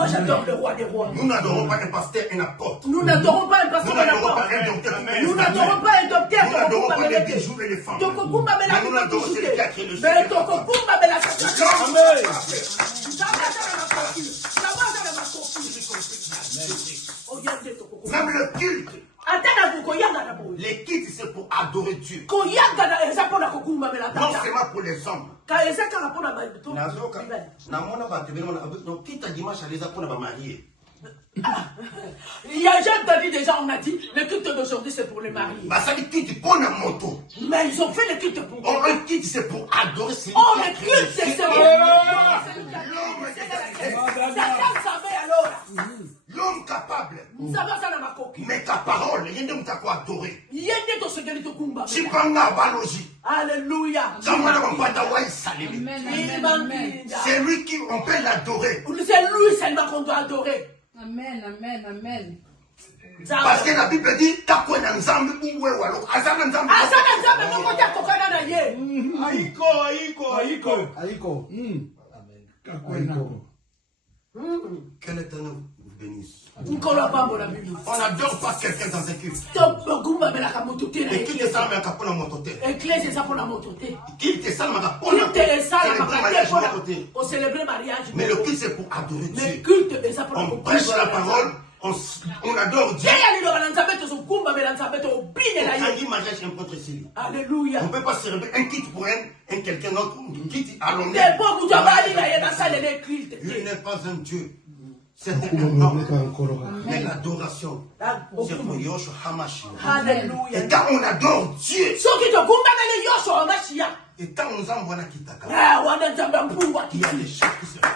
Moi, j'adore le roi des rois. Nous n'adorons pas un pasteur et un apôtre. Nous n'adorons pas un pasteur et un apôtre. Nous n'adorons pas un docteur. Nous n'adorons pas les bijoux et les femmes. Mais nous n'adorons celui qui a créé le ciel. Mais Tokokumba, mais la même le culte. Les cultes, c'est pour adorer Dieu. Non seulement pour les hommes. Il y a déjà, on a dit, le culte d'aujourd'hui c'est pour les mariés. Mais ils ont fait le culte pour eux. Le culte c'est pour adorer celui qui a créé le culte c'est pour l'homme capable. Mais ta parole, il y a des gens qui adorer. Alléluia. C'est lui qui on peut l'adorer. C'est lui seulement qu'on doit adorer. Amen, amen, amen. Parce que la Bible dit Aiko, aiko. Que l'Éternel vous bénisse. On n'adore pas quelqu'un dans un culte. Et qui te salme à Capona Mototé. Qui te salme à Capona Mototé. Mais le culte c'est pour adorer Dieu. On prêche la parole. On adore Dieu. Alléluia. On ne peut pas célébrer un culte pour un quelqu'un d'autre. Un culte à l'honneur. Il n'est pas un Dieu. C'est un homme. Mais l'adoration, c'est pour Yoshua Hamashiach. Alléluia. Et quand on adore Dieu, et quand on envoie la Kitaka, il y a des choses qui se font.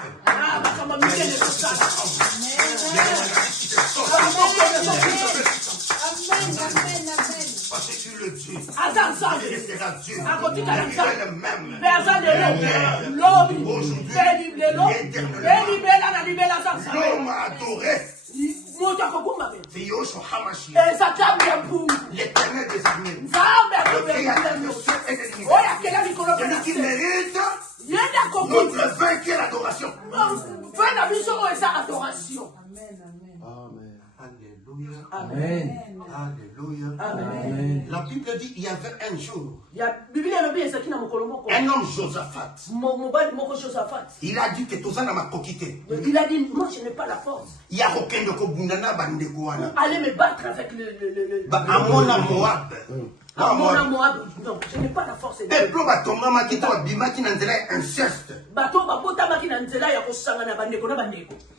Parce que tu es le Dieu. Il sera Dieu. Il est le même. Aujourd'hui, l'homme a adoré. C'est Yoshua Hamashiach. L'Éternel des armées. Celui qui mérite notre vin qui est l'adoration. Alléluia. Amen. Alléluia. Amen. La Bible dit il y avait un jour Un homme Josaphat. Il a dit que tout ça n'a pas quitté. Il a dit, moi je n'ai pas la force. Il y a aucun de Kobundana Bandekouana. Allez me battre avec le Amona Moab. Amona Moab. Non, je n'ai pas la force. Peuple va tomber ma qui toi bima qui n'en dirait inceste.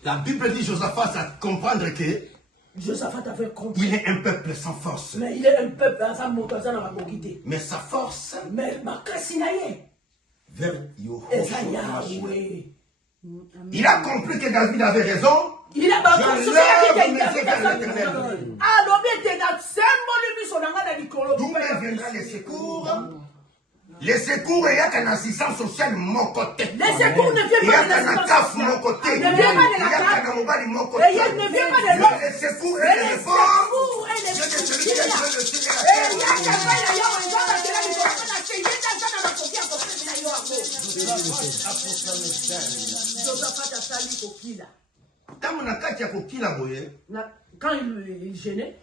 La Bible dit Josaphat à comprendre que Josaphat avait compris. il est un peuple sans force. Mais il est un peuple dans sa mais sa force mais ma vers Yahweh. Il a compris que David avait raison. Il a compris d'où viendra les secours. Les secours, il y a qu'un assistance sociale mon côté. Les secours ne viennent pas de l'assistance sociale. Mon côté. Ne viennent pas de la CAF. Et il ne vient pas de l'autre. Les secours et les quand il gênait,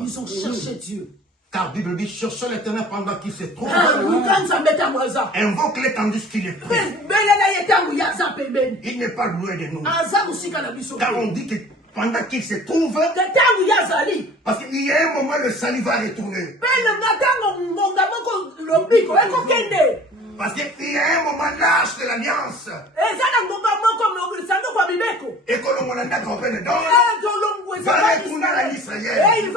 ils ont cherché Dieu. Car la Bible dit cherchez l'Éternel pendant qu'il se trouve. Invoque-le tandis qu'il est prêt. Il n'est pas loin de nous. Car on dit que pendant qu'il se trouve, parce qu'il y a un moment le salut va retourner. Parce qu'il y a un moment l'âge de l'alliance. Et que l'on a compris dedans. Il va retourner à l'Israël.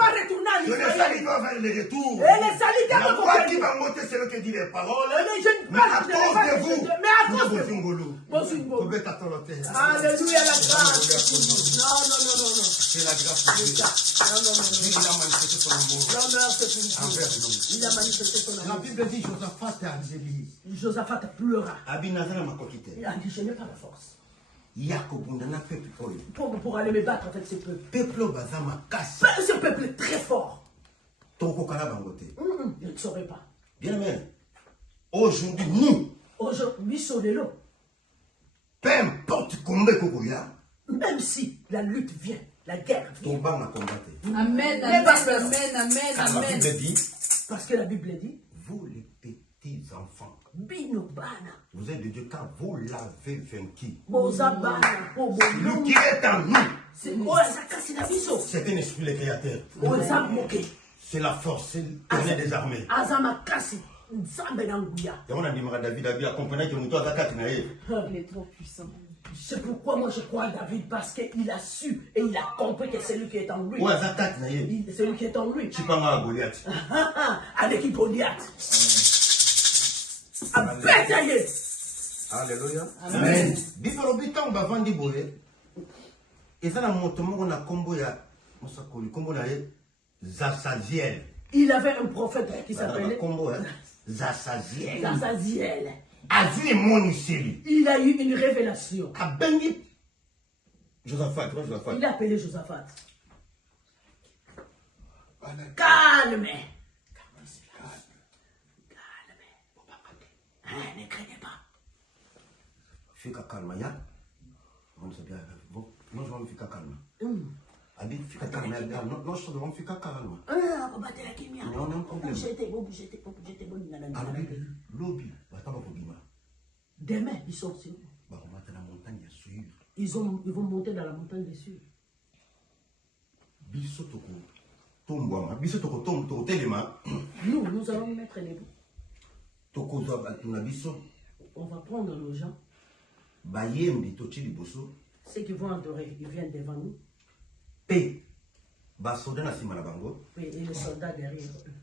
Le salut va vers le retour. La voix qui va monter, c'est le que dit les paroles. Mais à cause de vous, Alléluia, la grâce. Non. C'est la grâce de Dieu. Il a manifesté son amour envers nous. La Bible dit Josaphat a dit. Josaphat pleura. Il a dit, je n'ai pas la force. Pour aller me battre avec ces peuples. Ce peuple est très fort. Je ne saurais pas. Bien aimé. Aujourd'hui, nous. Aujourd'hui, Sodelo. Père Même si la lutte vient, la guerre vient. Amen, amen, amen, amen. Parce que la Bible dit, vous les petits enfants, Binobana. vous êtes de Dieu car vous l'avez vaincu. Lui qui est en nous. C'est un esprit le créateur. C'est la force, c'est le des armées. Et on a dit à David a compris que nous Il est trop puissant. C'est pourquoi moi je crois à David, parce qu'il a su et il a compris que c'est lui qui est en lui. C'est lui qui est en lui. Tu parles à Goliath. Avec Goliath. Alléluia. Amen. Bisolobita on va vendre boye. Et ça la monte on a combo ya Mosakoli combo na Zasaziel. Il avait un prophète qui s'appelait combo Zasaziel. Zasaziel. Il a eu une révélation. Josaphat. Il a appelé Josaphat. Calme. Ne craignez pas. Fica calma, ya? Vamos saber. Nós vamos ficar calma. Abi, fica calma. Nós todos vamos ficar calma. Vou bater aqui, minha. Não, não problema. Vou bouger. Lobby, vai estar bima. Demain, ils sont sûrs. Ils vont monter dans la montagne des cieux. Nous allons mettre les bouts. On va prendre nos gens. Ceux qui vont adorer, ils viennent devant nous. Et les soldats derrière eux.